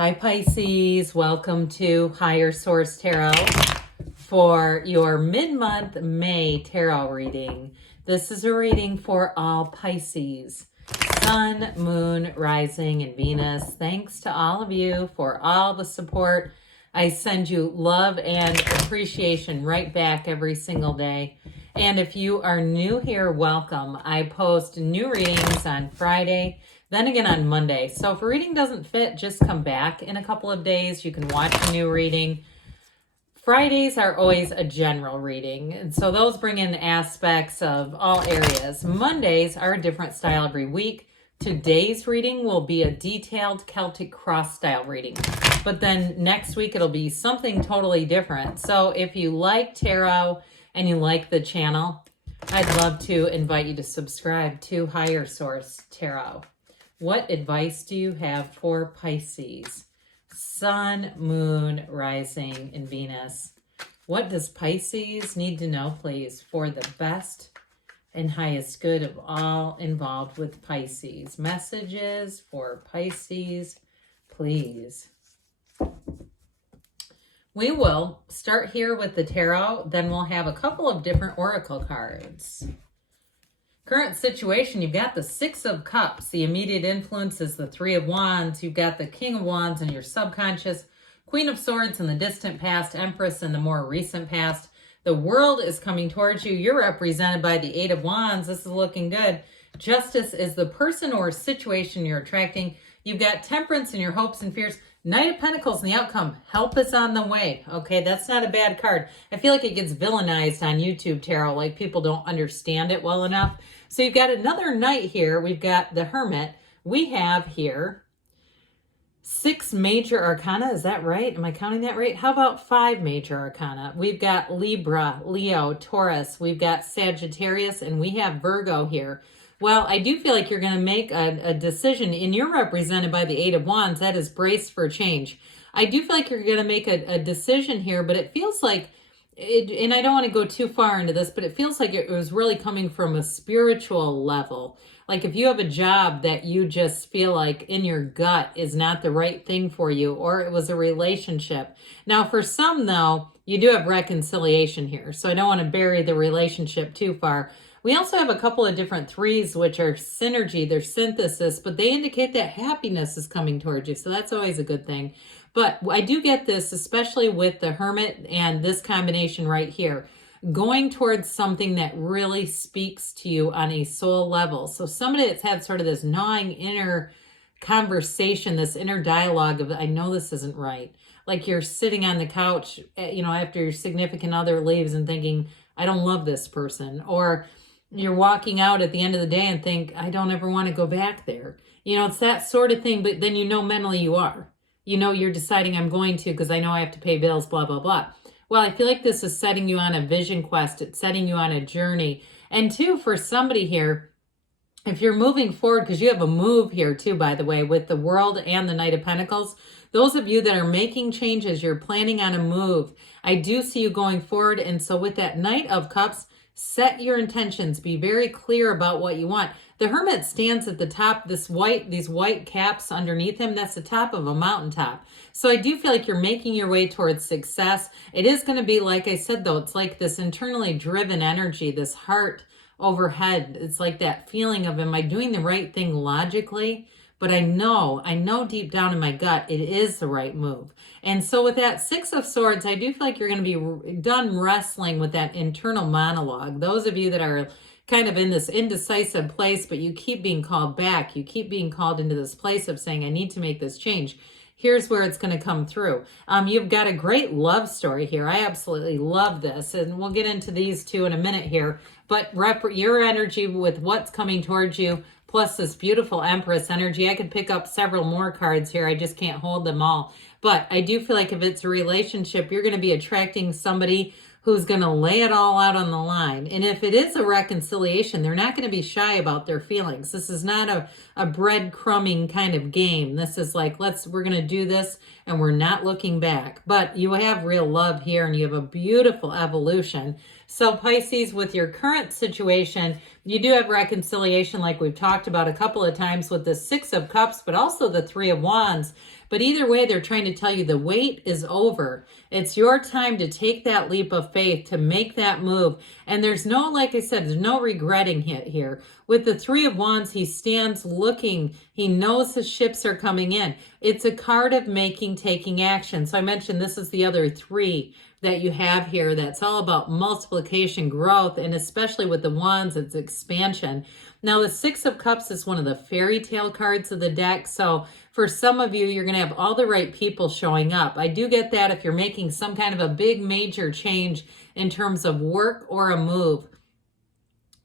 Hi Pisces, welcome to Higher Source Tarot for your mid-month May tarot reading. This is a reading for all Pisces, Sun, Moon, Rising, and Venus. Thanks to all of you for all the support. I send you love and appreciation right back every single day. And if you are new here, welcome. I post new readings on Friday, then again on Monday. So if a reading doesn't fit, just come back in a couple of days. You can watch a new reading. Fridays are always a general reading, and so those bring in aspects of all areas. Mondays are a different style every week. Today's reading will be a detailed Celtic cross style reading, but then next week it'll be something totally different. So if you like tarot and you like the channel, I'd love to invite you to subscribe to Higher Source Tarot. What advice do you have for Pisces? Sun, Moon, Rising, and Venus. What does Pisces need to know, please, for the best and highest good of all involved with Pisces? Messages for Pisces, please. We will start here with the tarot, then we'll have a couple of different oracle cards. Current situation, you've got the Six of Cups. The immediate influence is the Three of Wands. You've got the King of Wands in your subconscious, Queen of Swords in the distant past, Empress in the more recent past. The world is coming towards you. You're represented by the Eight of Wands. This is looking good. Justice is the person or situation you're attracting. You've got Temperance in your hopes and fears. Knight of Pentacles in the outcome. Help is on the way. Okay, that's not a bad card. I feel like it gets villainized on YouTube tarot, like people don't understand it well enough. So you've got another Knight here. We've got the Hermit. We have here 6 major arcana. Is that right? Am I counting that right? How about 5 major arcana? We've got Libra, Leo, Taurus. We've got Sagittarius, and we have Virgo here. Well, I do feel like you're going to make a decision, and you're represented by the Eight of Wands. That is brace for change. I do feel like you're going to make a decision here, but it feels like, and I don't want to go too far into this, but it feels like it was really coming from a spiritual level. Like if you have a job that you just feel like in your gut is not the right thing for you, or it was a relationship. Now, for some, though, you do have reconciliation here, so I don't want to bury the relationship too far. We also have a couple of different threes, which are synergy, they're synthesis, but they indicate that happiness is coming towards you. So that's always a good thing. But I do get this, especially with the Hermit and this combination right here, going towards something that really speaks to you on a soul level. So somebody that's had sort of this gnawing inner conversation, this inner dialogue of, I know this isn't right. Like you're sitting on the couch, after your significant other leaves and thinking, I don't love this person. Or you're walking out at the end of the day and think, I don't ever want to go back there. It's that sort of thing, but then mentally you are. You're deciding I'm going to because I know I have to pay bills, blah, blah, blah. Well, I feel like this is setting you on a vision quest. It's setting you on a journey. And two, for somebody here, if you're moving forward, because you have a move here too, by the way, with the World and the Knight of Pentacles, those of you that are making changes, you're planning on a move. I do see you going forward. And so with that Knight of Cups, set your intentions. Be very clear about what you want. The Hermit stands at the top, these white caps underneath him. That's the top of a mountaintop. So I do feel like you're making your way towards success. It is going to be, like I said, though, it's like this internally driven energy, this heart overhead. It's like that feeling of, am I doing the right thing logically? But I know deep down in my gut, it is the right move. And so with that Six of Swords, I do feel like you're going to be done wrestling with that internal monologue. Those of you that are kind of in this indecisive place, but you keep being called back. You keep being called into this place of saying, I need to make this change. Here's where it's going to come through. You've got a great love story here. I absolutely love this. And we'll get into these two in a minute here. But your energy with what's coming towards you, plus this beautiful Empress energy. I could pick up several more cards here. I just can't hold them all. But I do feel like if it's a relationship, you're going to be attracting somebody who's going to lay it all out on the line. And if it is a reconciliation, they're not going to be shy about their feelings. This is not a breadcrumbing kind of game. This is like, we're going to do this and we're not looking back. But you have real love here and you have a beautiful evolution. So Pisces, with your current situation, you do have reconciliation like we've talked about a couple of times with the Six of Cups, but also the Three of Wands. But either way, they're trying to tell you the wait is over. It's your time to take that leap of faith, to make that move. And there's no, like I said, there's no regretting it here. With the Three of Wands, he stands looking. He knows the ships are coming in. It's a card of taking action. So I mentioned this is the other three that you have here. That's all about multiplication, growth, and especially with the Wands, it's expansion. Now, the Six of Cups is one of the fairy tale cards of the deck. So for some of you, you're going to have all the right people showing up. I do get that if you're making some kind of a big major change in terms of work or a move.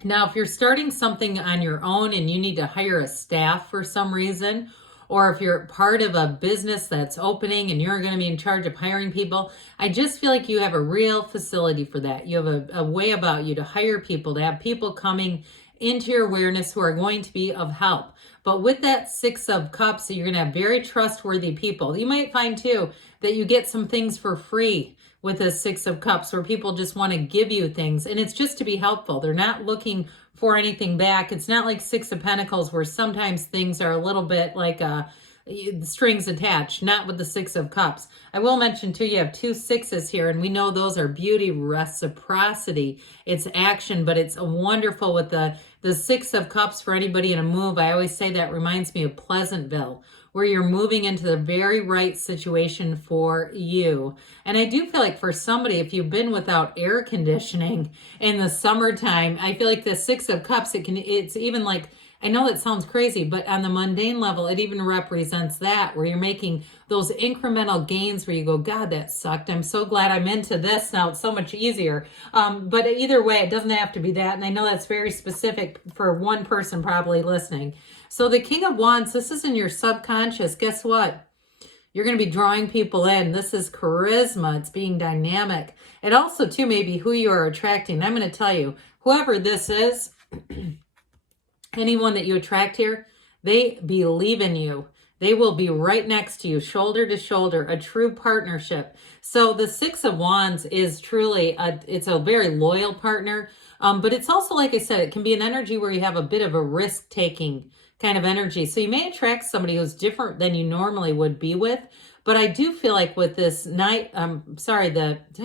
Now, if you're starting something on your own and you need to hire a staff for some reason, or if you're part of a business that's opening and you're going to be in charge of hiring people, I just feel like you have a real facility for that. You have a way about you to hire people, to have people coming into your awareness who are going to be of help. But with that Six of Cups, you're going to have very trustworthy people. You might find too that you get some things for free with a Six of Cups where people just want to give you things, and it's just to be helpful. They're not looking for anything back. It's not like Six of Pentacles where sometimes things are a little bit like strings attached, not with the Six of Cups. I will mention too, you have two sixes here, and we know those are beauty, reciprocity. It's action, but it's wonderful with the Six of Cups for anybody in a move. I always say that reminds me of Pleasantville, where you're moving into the very right situation for you. And I do feel like for somebody, if you've been without air conditioning in the summertime, I feel like the Six of Cups, it's even like, I know that sounds crazy, but on the mundane level, it even represents that, where you're making those incremental gains where you go, God, that sucked. I'm so glad I'm into this now. It's so much easier. But either way, it doesn't have to be that. And I know that's very specific for one person probably listening. So the King of Wands, this is in your subconscious. Guess what? You're going to be drawing people in. This is charisma. It's being dynamic. It also, too, may be who you are attracting. I'm going to tell you, whoever this is, anyone that you attract here, they believe in you. They will be right next to you, shoulder to shoulder, a true partnership. So the Six of Wands is truly, it's a very loyal partner. But it's also, like I said, it can be an energy where you have a bit of a risk-taking kind of energy. So you may attract somebody who's different than you normally would be with. But I do feel like with this did I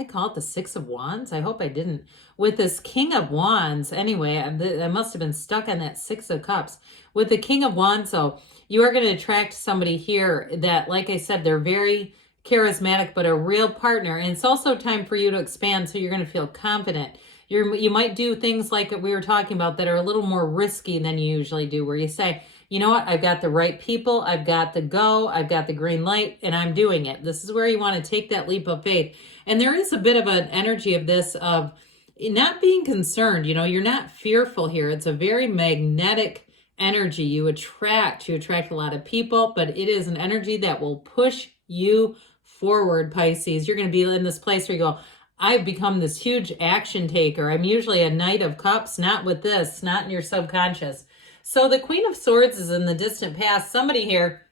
call it the Six of Wands? I hope I didn't. With this King of Wands, anyway, I must have been stuck on that Six of Cups. With the King of Wands, though, you are going to attract somebody here that, like I said, they're very charismatic, but a real partner. And it's also time for you to expand, so you're going to feel confident. You might do things like we were talking about that are a little more risky than you usually do, where you say, you know what, I've got the right people, I've got the go, I've got the green light, and I'm doing it. This is where you want to take that leap of faith. And there is a bit of an energy of this, of not being concerned. You know, you're not fearful here. It's a very magnetic energy. You attract a lot of people, but it is an energy that will push you forward, Pisces. You're going to be in this place where you go, I've become this huge action taker. I'm usually a Knight of Cups, not with this, not in your subconscious. So the Queen of Swords is in the distant past. Somebody here,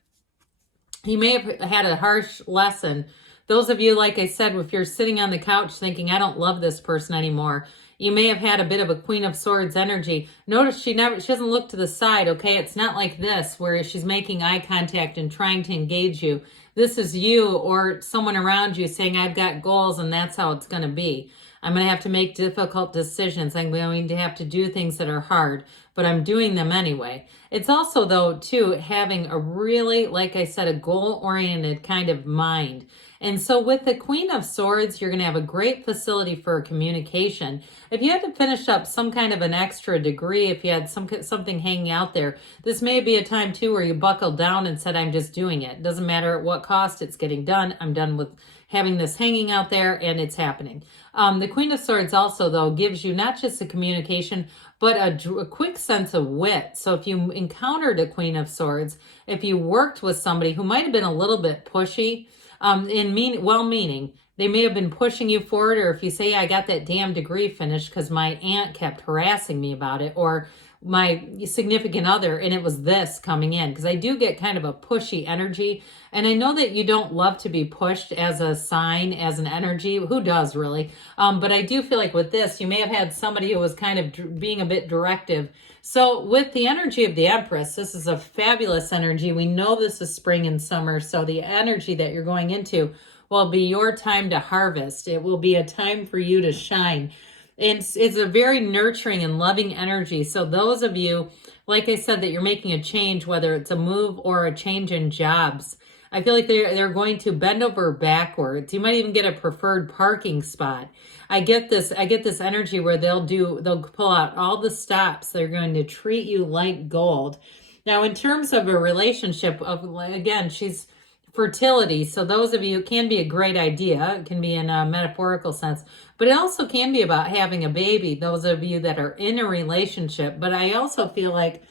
he may have had a harsh lesson. Those of you, like I said, if you're sitting on the couch thinking, I don't love this person anymore, you may have had a bit of a Queen of Swords energy. Notice she doesn't look to the side, okay? It's not like this, where she's making eye contact and trying to engage you. This is you or someone around you saying, I've got goals and that's how it's going to be. I'm going to have to make difficult decisions. I'm going to have to do things that are hard, but I'm doing them anyway. It's also, though, too, having a really, like I said, a goal-oriented kind of mind. And so with the Queen of Swords, you're going to have a great facility for communication. If you had to finish up some kind of an extra degree, if you had something hanging out there, this may be a time, too, where you buckled down and said, I'm just doing it. Doesn't matter at what cost, it's getting done. I'm done with having this hanging out there, and it's happening. The Queen of Swords also, though, gives you not just a communication, but a quick sense of wit. So if you encountered a Queen of Swords, if you worked with somebody who might have been a little bit pushy, well-meaning, they may have been pushing you forward, or if you say, I got that damn degree finished because my aunt kept harassing me about it, or my significant other, and it was this coming in, because I do get kind of a pushy energy. And I know that you don't love to be pushed as a sign, as an energy. Who does, really? But I do feel like with this, you may have had somebody who was kind of being a bit directive. So with the energy of the Empress, this is a fabulous energy. We know this is spring and summer, so the energy that you're going into will be your time to harvest. It will be a time for you to shine. It's a very nurturing and loving energy. So those of you, like I said, that you're making a change, whether it's a move or a change in jobs, I feel like they're going to bend over backwards. You might even get a preferred parking spot. I get this energy where they'll pull out all the stops. They're going to treat you like gold. Now, in terms of a relationship, again, she's fertility. So those of you, it can be a great idea. It can be in a metaphorical sense, but it also can be about having a baby. Those of you that are in a relationship. But I also feel like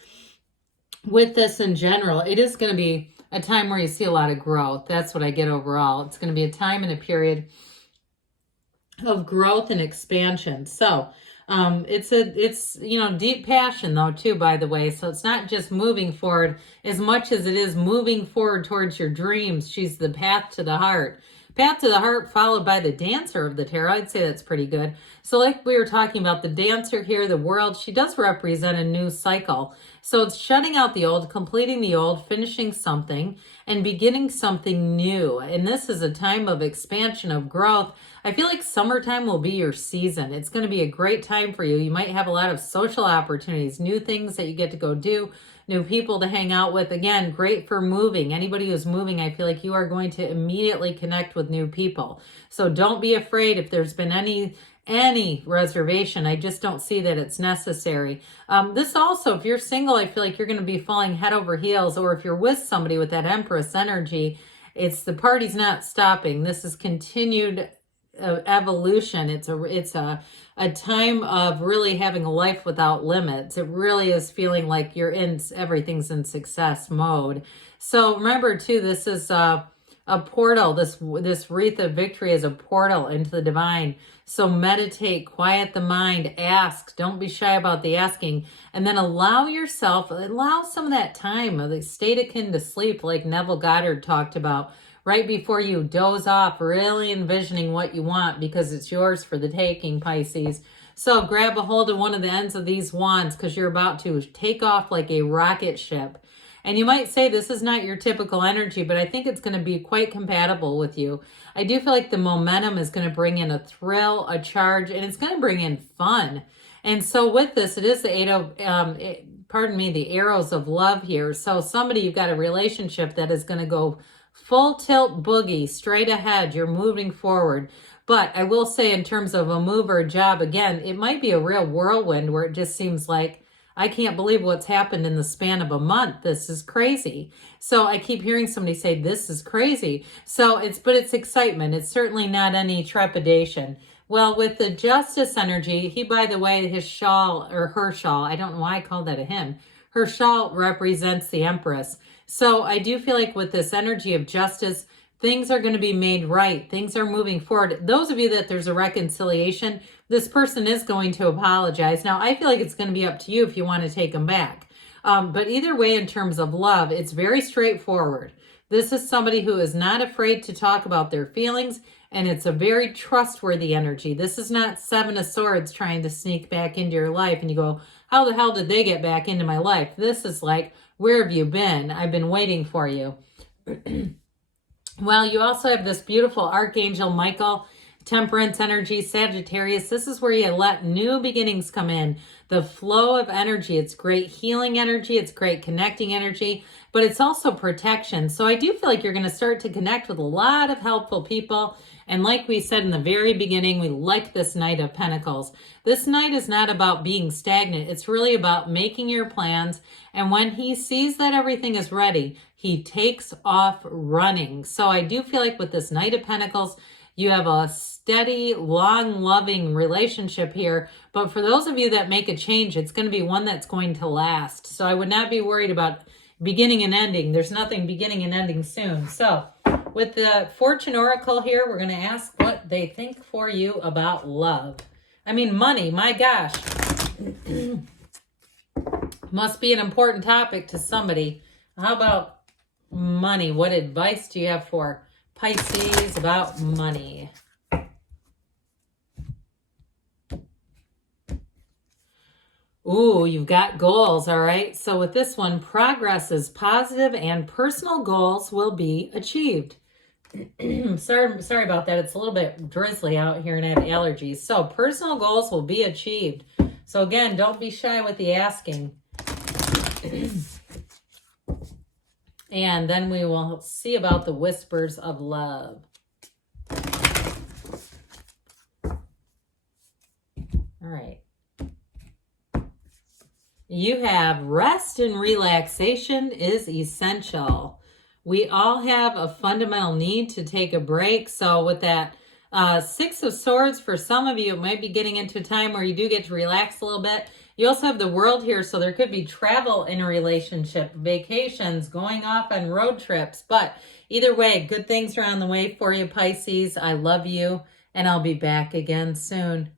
with this in general, it is going to be a time where you see a lot of growth. That's what I get overall. It's going to be a time and a period of growth and expansion. So it's deep passion though too, by the way. So it's not just moving forward as much as it is moving forward towards your dreams. She's the path to the heart. Path to the heart followed by the dancer of the tarot. I'd say that's pretty good. So like we were talking about, the dancer here, the world, she does represent a new cycle. So it's shutting out the old, completing the old, finishing something, and beginning something new. And this is a time of expansion, of growth. I feel like summertime will be your season. It's going to be a great time for you. You might have a lot of social opportunities, new things that you get to go do, new people to hang out with. Again, great for moving. Anybody who's moving, I feel like you are going to immediately connect with new people. So don't be afraid if there's been any reservation. I just don't see that it's necessary. This also, if you're single, I feel like you're going to be falling head over heels, or if you're with somebody with that Empress energy, it's the party's not stopping. This is continued evolution. It's a time of really having a life without limits. It really is feeling like everything's in success mode. So remember too, this is a portal. This wreath of victory is a portal into the divine. So meditate, quiet the mind, ask. Don't be shy about the asking, and then allow some of that time of the state akin to sleep, like Neville Goddard talked about. Right before you doze off, really envisioning what you want, because it's yours for the taking, Pisces. So grab a hold of one of the ends of these wands, because you're about to take off like a rocket ship. And you might say this is not your typical energy, but I think it's going to be quite compatible with you. I do feel like the momentum is going to bring in a thrill, a charge, and it's going to bring in fun. And so with this, it is the the arrows of love here. So somebody, you've got a relationship that is going to go full tilt boogie, straight ahead. You're moving forward. But I will say, in terms of a move or a job, again, it might be a real whirlwind where it just seems like, I can't believe what's happened in the span of a month. This is crazy. So I keep hearing somebody say, this is crazy. So it's excitement. It's certainly not any trepidation. Well, with the Justice energy, he, by the way, his shawl, or her shawl, I don't know why I called that a him. Her shawl represents the Empress. So I do feel like with this energy of justice, things are going to be made right. Things are moving forward. Those of you that there's a reconciliation, this person is going to apologize. Now, I feel like it's going to be up to you if you want to take them back. But either way, in terms of love, it's very straightforward. This is somebody who is not afraid to talk about their feelings, and it's a very trustworthy energy. This is not Seven of Swords trying to sneak back into your life, and you go, how the hell did they get back into my life? This is like, where have you been? I've been waiting for you. Well, you also have this beautiful Archangel Michael, Temperance energy, Sagittarius. This is where you let new beginnings come in. The flow of energy. It's great healing energy. It's great connecting energy, but it's also protection. So I do feel like you're going to start to connect with a lot of helpful people. And like we said in the very beginning, we like this Knight of Pentacles. This Knight is not about being stagnant. It's really about making your plans. And when he sees that everything is ready, he takes off running. So I do feel like with this Knight of Pentacles, you have a steady, long, loving relationship here. But for those of you that make a change, it's going to be one that's going to last. So I would not be worried about beginning and ending. There's nothing beginning and ending soon. So with the Fortune Oracle here, we're going to ask what they think for you about love. I mean, money, my gosh. Must be an important topic to somebody. How about money? What advice do you have for Pisces about money? Ooh, you've got goals, all right? So with this one, progress is positive and personal goals will be achieved. sorry about that. It's a little bit drizzly out here and I have allergies. So personal goals will be achieved. So again, don't be shy with the asking. And then we will see about the whispers of love. All right. You have rest and relaxation is essential. We all have a fundamental need to take a break. So with that Six of Swords, for some of you, it might be getting into a time where you do get to relax a little bit. You also have the World here, so there could be travel in a relationship, vacations, going off on road trips. But either way, good things are on the way for you, Pisces. I love you, and I'll be back again soon.